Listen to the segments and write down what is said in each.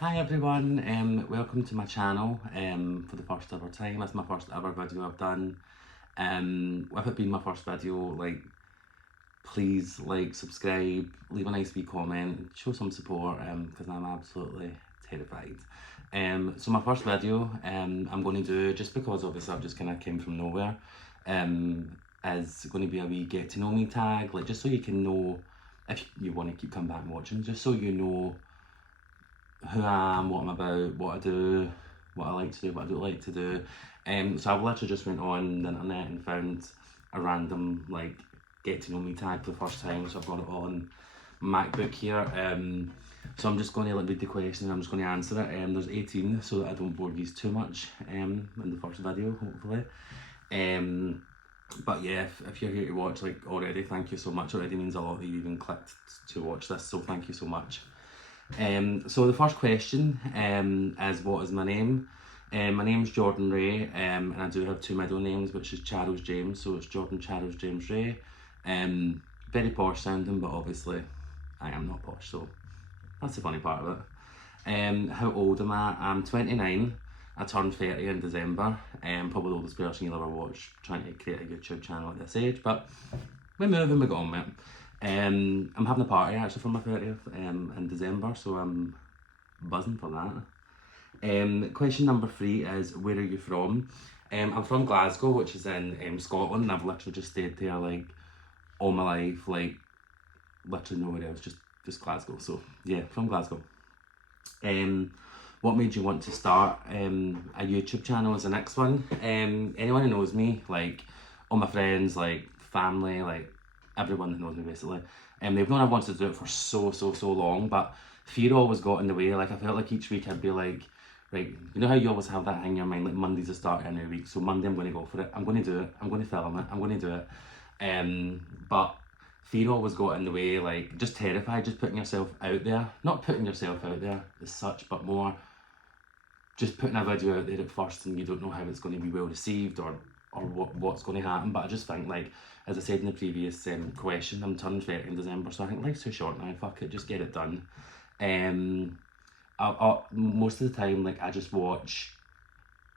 Hi everyone, welcome to my channel for the first ever time. It's my first ever video I've done. With it being my first video, please subscribe, leave a nice wee comment, show some support because I'm absolutely terrified. So my first video I'm going to do, just because obviously I've just kind of came from nowhere, is going to be a wee get to know me tag, just so you can know if you want to keep coming back and watching, just so you know who I am, what I'm about, what I do, what I like to do, what I don't like to do. So I've literally just went on the internet and found a random get to know me tag for the first time. So I've got it on MacBook here. So I'm just going to read the question and I'm just going to answer it. There's 18, so that I don't bore you too much in the first video, hopefully. But yeah, if you're here to watch already, thank you so much. It already means a lot that you even clicked to watch this, so thank you so much. So the first question is, what is my name? My name's Jordan Ray, and I do have two middle names, which is Charles James, so it's Jordan Charles James Ray. Very posh sounding, but obviously I am not posh, so that's the funny part of it. How old am I? I'm 29. I turned 30 in December. Probably the oldest person you'll ever watch trying to create a YouTube channel at this age, but we move and we go on with it. I'm having a party actually for my 30th in December, so I'm buzzing for that. Question number 3 is, where are you from? I'm from Glasgow, which is in Scotland, and I've literally just stayed there all my life, literally nowhere else, just Glasgow. So yeah, from Glasgow. What made you want to start a YouTube channel as the next one? Anyone who knows me, all my friends, family, everyone that knows me basically, they've known I've wanted to do it for so long, but fear always got in the way. I felt like each week I'd be like, right, you know how you always have that in your mind, Monday's the start of a new week, so Monday I'm going to go for it, I'm going to do it, I'm going to film it, I'm going to do it. But fear always got in the way, just terrified, just putting yourself out there, not putting yourself out there as such, but more just putting a video out there at first and you don't know how it's going to be well received or what's going to happen. But I just think, as I said in the previous question, I'm turning 30 in December, so I think life's too short now, fuck it, just get it done. Most of the time, I just watch,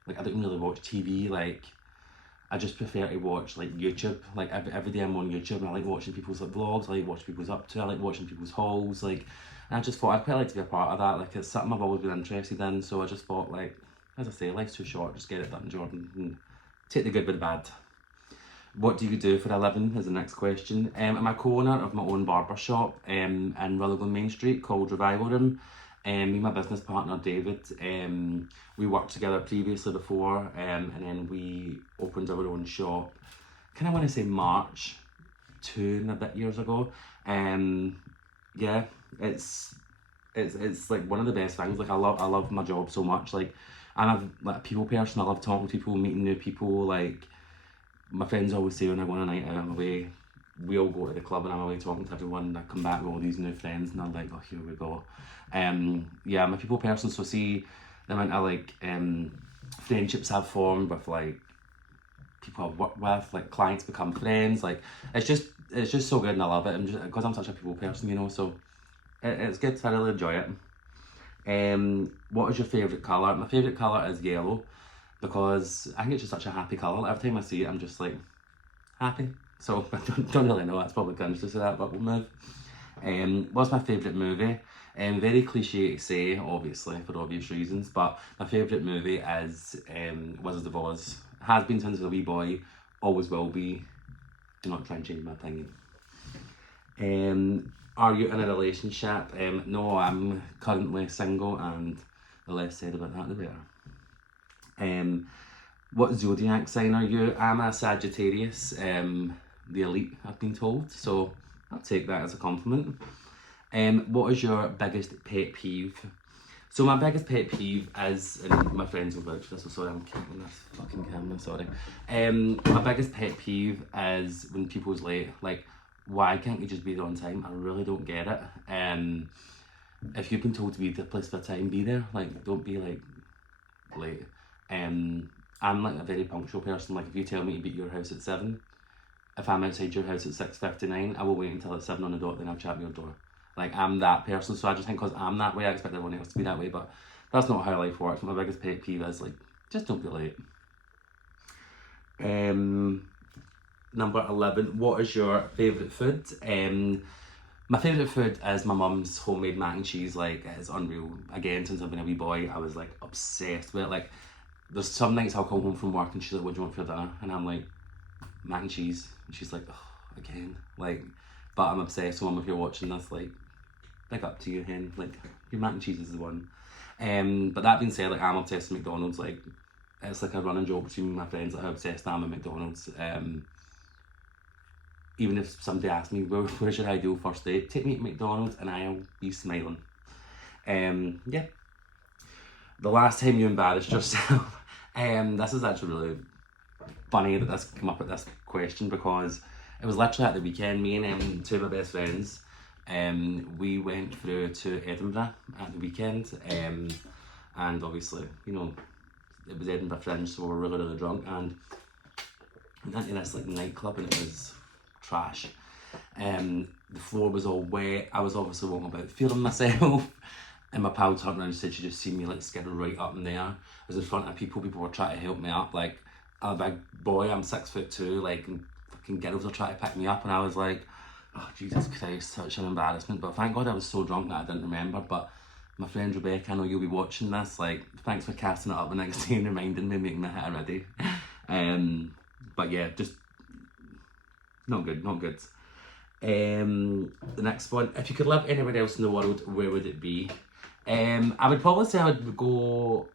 I don't really watch TV, I just prefer to watch YouTube. Every day I'm on YouTube and I like watching people's vlogs, I like watching people's up to, I like watching people's hauls, and I just thought I'd quite like to be a part of that. It's something I've always been interested in, so I just thought, as I say, life's too short, just get it done, Jordan, and take the good with the bad. What do you do for a living is the next question. I'm a co-owner of my own barber shop in Willow Main Street called Revival Room. Me and my business partner David, we worked together previously before, and then we opened our own shop, kind of want to say March 2 and a bit years ago. Yeah, it's one of the best things. I love my job so much. I'm a people person. I love talking to people, meeting new people. My friends always say when I go on a night out, I'm away, we all go to the club and I'm away talking to everyone, and I come back with all these new friends and I'm like, oh, here we go. Yeah, I'm a people person, so see the amount of friendships I've formed with people I've worked with, clients become friends, it's just so good and I love it, and just because I'm such a people person, so it's good, I really enjoy it. What is your favourite colour? My favourite colour is yellow, because I think it's just such a happy colour. Every time I see it, I'm just happy. So I don't really know, that's probably cringe to say that, but we'll move. What's my favourite movie? Very cliche to say, obviously, for obvious reasons, but my favourite movie is Wizard of Oz. Has been since I was a wee boy, always will be. Do not try and change my opinion. Are you in a relationship? No, I'm currently single, and the less said about that, the better. What zodiac sign are you? I'm a Sagittarius, the elite, I've been told, so I'll take that as a compliment. What is your biggest pet peeve? So my biggest pet peeve is, and my friends will vouch for this, so sorry, I'm kicking this fucking camera, sorry. My biggest pet peeve is when people's late. Why can't you just be there on time? I really don't get it. If you've been told to be at the place for a time, be there. Don't be late. I'm a very punctual person. If you tell me to be at your house at 7, if I'm outside your house at 6:59, I will wait until it's 7 on the dot, then I'll chat at your door. Like, I'm that person, so I just think because I'm that way, I expect everyone else to be that way, but that's not how life works. My biggest pet peeve is, like, just don't be late. Number 11, what is your favourite food? My favourite food is my mum's homemade mac and cheese. Like, it's unreal. Again, since I've been a wee boy, I was like obsessed with it. Like, there's some nights I'll come home from work and she's like, what do you want for dinner? And I'm like, mac and cheese. And she's like, oh, again. Like, but I'm obsessed. So, Mum, if you're watching this, like, big up to you, hen. Like, your mac and cheese is the one. But that being said, like, I'm obsessed with McDonald's. Like, it's like a running joke between my friends, like, how obsessed I am with McDonald's. Even if somebody asks me, where should I do first date? Take me to McDonald's and I'll be smiling. Yeah. The last time you embarrassed yourself. This is actually really funny that this came up at this question, because it was literally at the weekend. Me and two of my best friends, we went through to Edinburgh at the weekend. And obviously, you know, it was Edinburgh Fringe, so we were really, really drunk. And we went to this like nightclub and it was trash. The floor was all wet. I was obviously walking about feeling myself. And my pal turned around and said she just seen me like skidding right up in there. I was in front of people were trying to help me up. Like, I'm a big boy, I'm 6'2", like, and fucking girls were trying to pick me up, and I was like, oh Jesus Christ, such an embarrassment. But thank God I was so drunk that I didn't remember. But my friend Rebecca, I know you'll be watching this, like, thanks for casting it up the next day and reminding me, making me hit it ready. But yeah, just not good, not good. The next one, if you could live anywhere else in the world, where would it be? I would probably say I would go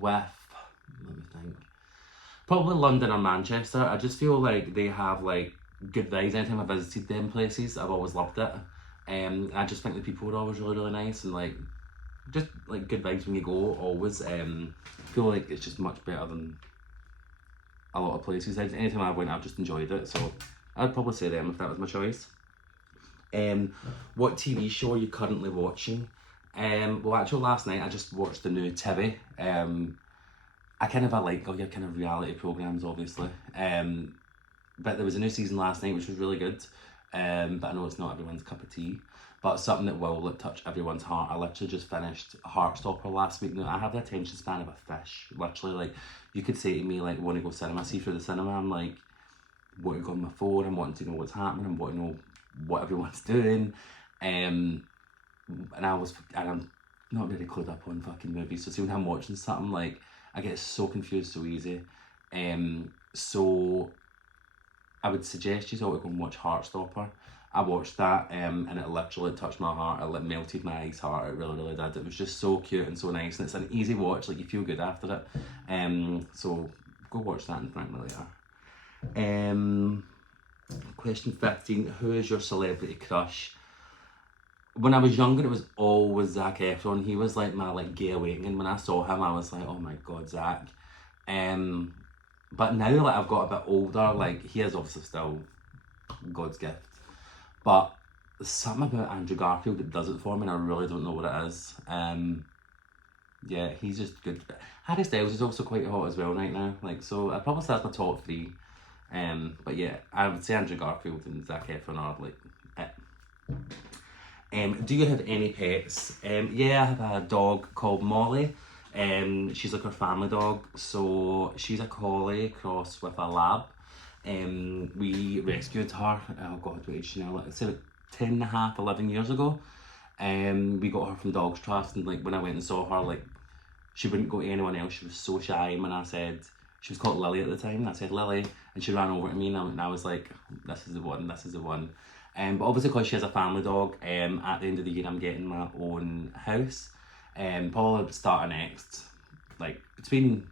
with, let me think, probably London or Manchester. I just feel like they have like good vibes. Anytime I visited them places, I've always loved it. I just think the people are always really, really nice, and like just like good vibes when you go. Always feel like it's just much better than a lot of places. Anytime I went, I've just enjoyed it. So I'd probably say them if that was my choice. What TV show are you currently watching? Well, actually, last night I just watched the new TV. I kind of like all your kind of reality programs, obviously. But there was a new season last night, which was really good. But I know it's not everyone's cup of tea. But something that will touch everyone's heart. I literally just finished Heartstopper last week. Now, I have the attention span of a fish. Literally, like, you could say to me, like, want to go cinema, see through the cinema. I'm like, want to go on my phone, I'm wanting to know what's happening, I'm wanting to know what everyone's doing. And I'm not really clued up on fucking movies, so see, when I'm watching something, like, I get so confused so easy. So I would suggest you all to go and watch Heartstopper. I watched that, and it literally touched my heart. It melted my eye's heart. It really, really did. It was just so cute and so nice, and it's an easy watch. Like, you feel good after it. So go watch that and thank me later. Question 15, who is your celebrity crush? When I was younger, it was always Zac Efron. He was like my like gay awakening. When I saw him, I was like, oh my God, Zac. But now, like, I've got a bit older, like, he is obviously still God's gift. But there's something about Andrew Garfield that does it for me, and I really don't know what it is. Yeah, he's just good. Harry Styles is also quite hot as well right now. Like, so I'd probably say that's my top 3. But yeah, I would say Andrew Garfield and Zac Efron are like it. Do you have any pets? Yeah, I have a dog called Molly. She's like our family dog. So she's a collie crossed with a lab. We rescued her, oh God, what age is she now? Like, say like 10 and a half, 11 years ago. We got her from Dogs Trust, and like when I went and saw her, like, she wouldn't go to anyone else. She was so shy. And when I said, she was called Lily at the time, and I said Lily, and she ran over to me, and I was like, this is the one, this is the one. But obviously, because she has a family dog, at the end of the year I'm getting my own house. Probably starting next, like between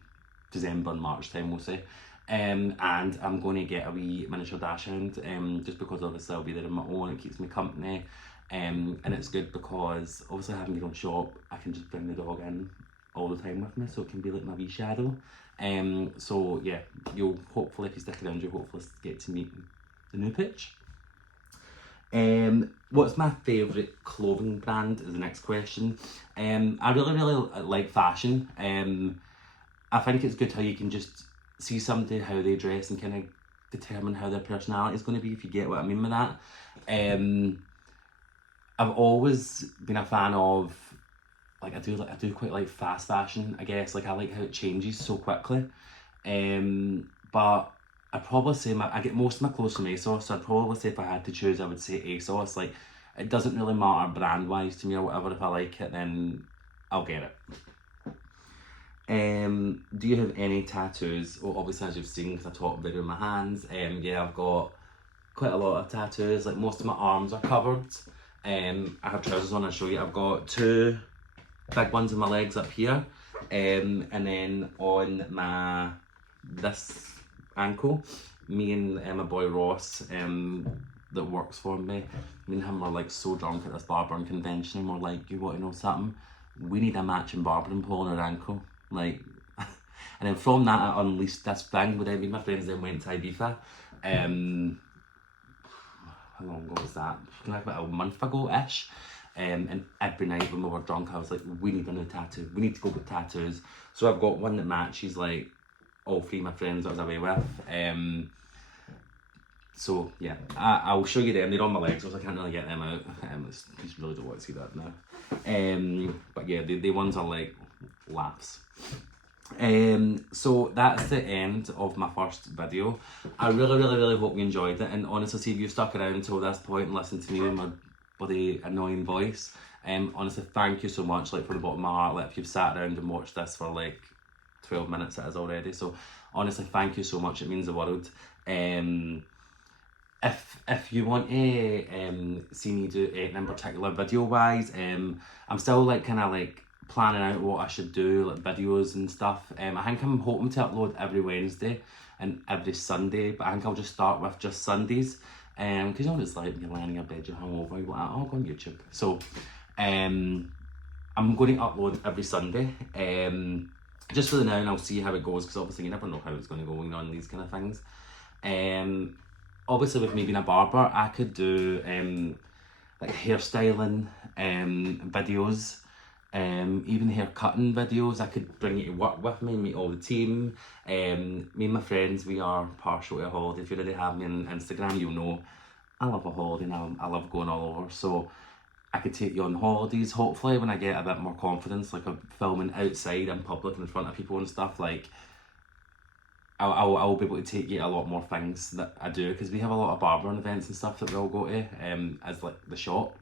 December and March time, we'll say. And I'm going to get a wee miniature dachshund, just because obviously I'll be there on my own. It keeps me company, and it's good because obviously having your own shop, I can just bring the dog in all the time with me, so it can be like my wee shadow. So yeah, you'll hopefully, if you stick around, you'll hopefully get to meet the new pitch. What's my favourite clothing brand is the next question. I really, really like fashion. I think it's good how you can just see somebody, how they dress, and kind of determine how their personality is going to be, if you get what I mean with that. I've always been a fan of, like, I do quite like fast fashion, I guess. Like, I like how it changes so quickly. But I'd probably say I get most of my clothes from ASOS, so I'd probably say if I had to choose, I would say ASOS. Like, it doesn't really matter brand wise to me or whatever. If I like it, then I'll get it. Do you have any tattoos? Well, obviously, as you've seen, because I talked about it in my hands. Yeah, I've got quite a lot of tattoos. Like, most of my arms are covered. I have trousers on. I'll show you. I've got 2 big ones on my legs up here, and then on this ankle, me and my boy Ross, that works for me, me and him were like so drunk at this barbering convention, and we're like, you want to know something? We need a matching barbering pole on our ankle, like. And then from that, I unleashed this thing. With me and my friends then went to Ibiza. How long ago was that? Like about a month ago-ish. And every night when we were drunk, I was like, we need a new tattoo. We need to go get tattoos. So I've got one that matches like all 3 of my friends that I was away with. So yeah, I'll show you them. They're on my legs, so I can't really get them out. You just really don't want to see that now. But yeah, the ones are like laughs. So that's the end of my first video. I really hope you enjoyed it, and honestly, see if you've stuck around until this point and listened to me with my bloody annoying voice. Honestly, thank you so much, like, from the bottom of my heart. Like, if you've sat around and watched this for like 12 minutes it is already, so honestly, thank you so much. It means the world. If you want to see me do anything in particular video wise, I'm still like kind of like planning out what I should do, like videos and stuff. I think I'm hoping to upload every Wednesday and every Sunday, but I think I'll just start with just Sundays. Because you know what it's like when you're lying in your bed, you're hungover, you're like, I'll go on YouTube. So I'm going to upload every Sunday. Just for the now, and I'll see how it goes, because obviously you never know how it's going to go, you know, on these kind of things. Obviously with me being a barber, I could do like hairstyling videos, even hair cutting videos. I could bring you to work with me, meet all the team. Me and my friends, we are partial to a holiday. If you already have me on Instagram, you'll know I love a holiday now. I love going all over. So I could take you on holidays, hopefully, when I get a bit more confidence, like I'm filming outside in public in front of people and stuff. Like, I'll be able to take you to a lot more things that I do, because we have a lot of barbering events and stuff that we all go to as like the shop.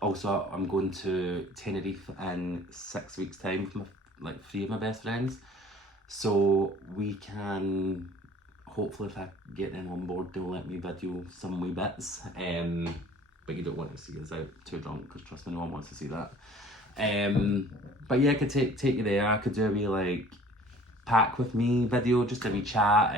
Also, I'm going to Tenerife in 6 weeks' time with like 3 of my best friends. So we can, hopefully, if I get them on board, they'll let me video some wee bits. But you don't want to see us out too drunk, because trust me, no one wants to see that. But yeah, I could take you there. I could do a wee like pack with me video, just a wee chat,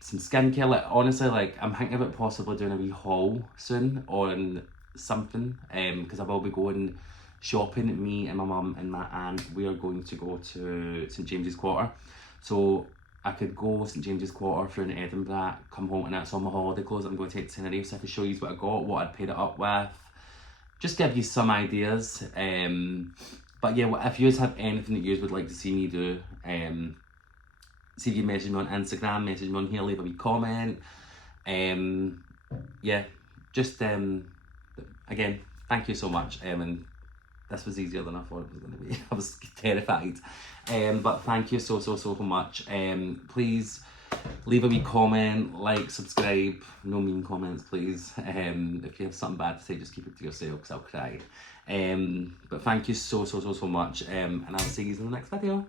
some skincare. Like, honestly, like, I'm thinking about possibly doing a wee haul soon on something, because I will be going shopping. Me and my mum and my aunt, we are going to go to St James's Quarter, so I could go St James's Quarter through in Edinburgh, come home, and that's all my holiday clothes I'm going to take to Tenerife. So I can show you what I got, what I'd paid it up with, just give you some ideas. But yeah, if you guys have anything that you would like to see me do, see if you message me on Instagram, message me on here, leave a wee comment. Yeah, just again, thank you so much. And this was easier than I thought it was going to be. I was terrified. But thank you so much. Please leave a wee comment, like, subscribe. No mean comments, please. If you have something bad to say, just keep it to yourself, because I'll cry. But thank you so much. And I'll see you in the next video.